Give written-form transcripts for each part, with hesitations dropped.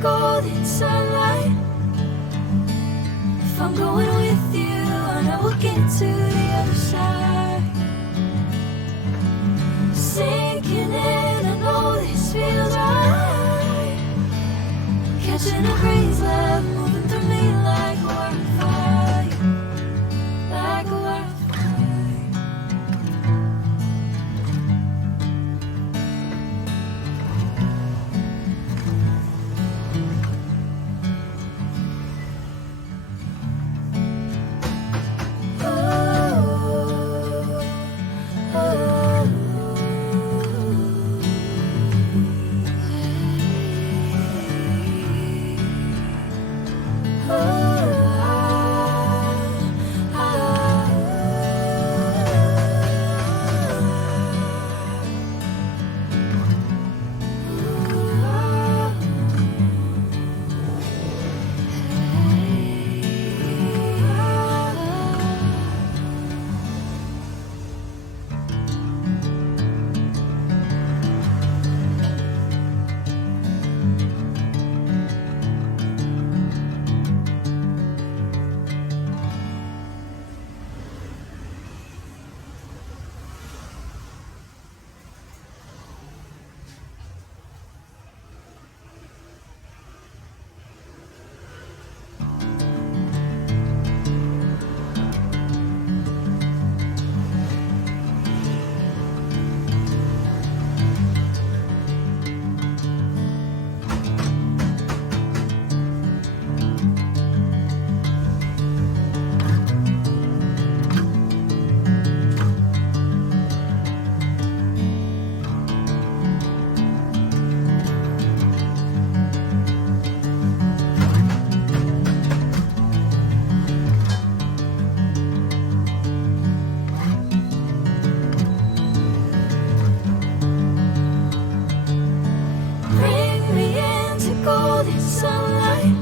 golden sunlight. If I'm going with you, I know we'll get to the other side. Sinking in, I know this feels right. Catching a breeze, love moving through me like a wildfire, like a wildfire. Bring me into golden sunlight.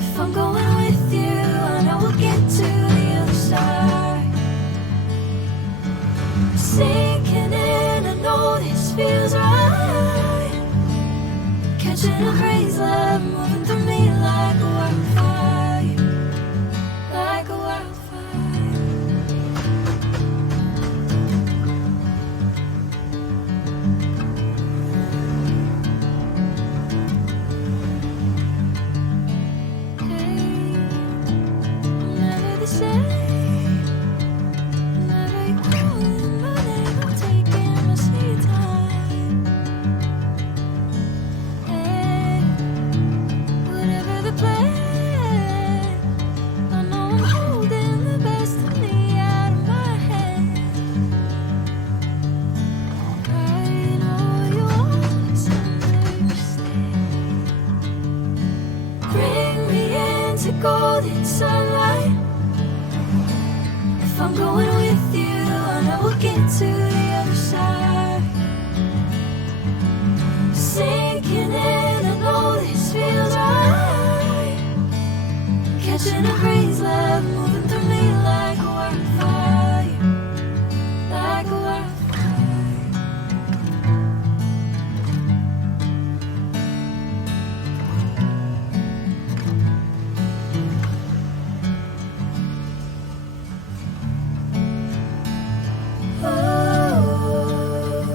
If I'm going with you, I know we'll get to the other side. Sinking in, I know this feels right. Catching a breeze, love moving through me like a wildfire, like a wildfire. Never the same. Never you calling my name, I'm taking my sweet time. Hey, whatever the plan, I know I'm holding the best of me out of my hand. I know you always understand. Bring me into golden sunlight. If I'm going with you, I know we'll get to the other side. Sinking in, I know this feels right. Catching a breeze, love moving through me like a wildfire, like a wildfire. Oh.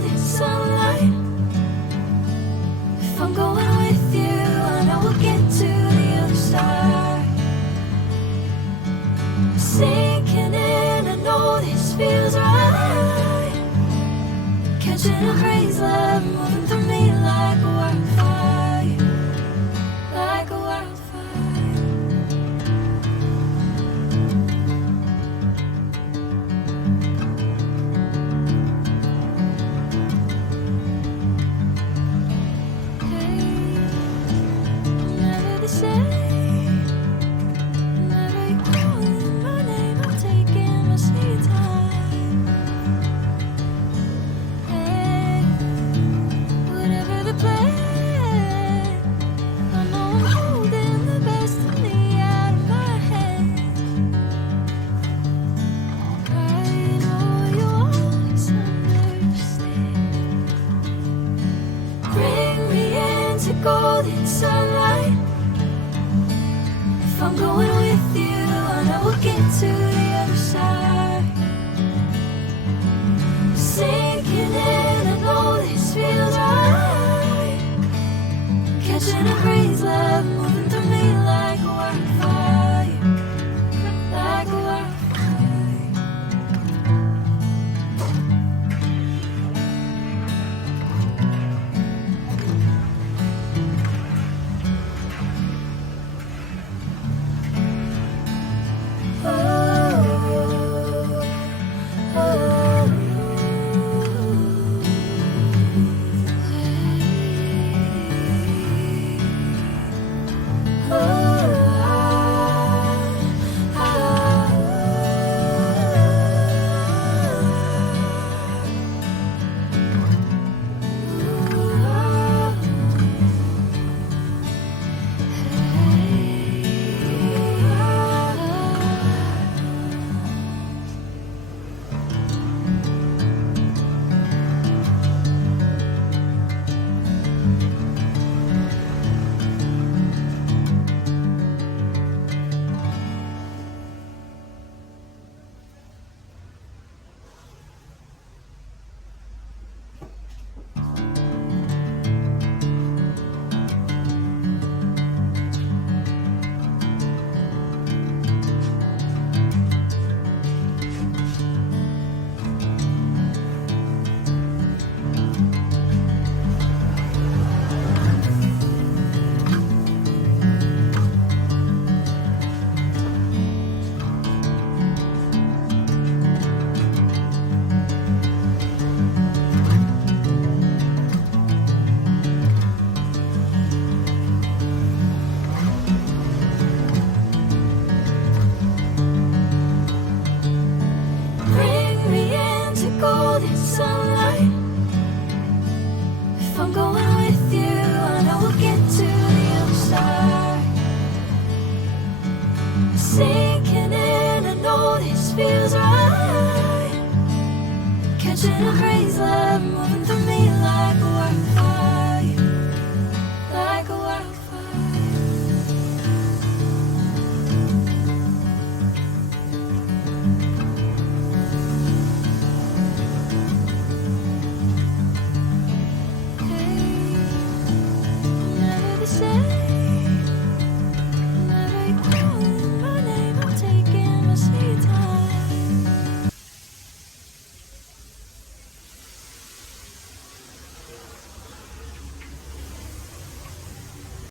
this sunlight. If I'm going with you, I know we'll get to the other side. Sinking in, I know this feels right. Catching a crazy love moving through me like a wildfire, like a wildfire. Hey, never the same. Whenever you're calling my name, I'm taking my sweet time. Hey, whatever the plan, I know I'm holding the best of me out of my hands. I know you always understand. Bring me into golden sunlight. If I'm going with you, I know we'll get to the other side. Sinking in, I know this feels right. Catching a crazy love moving through me like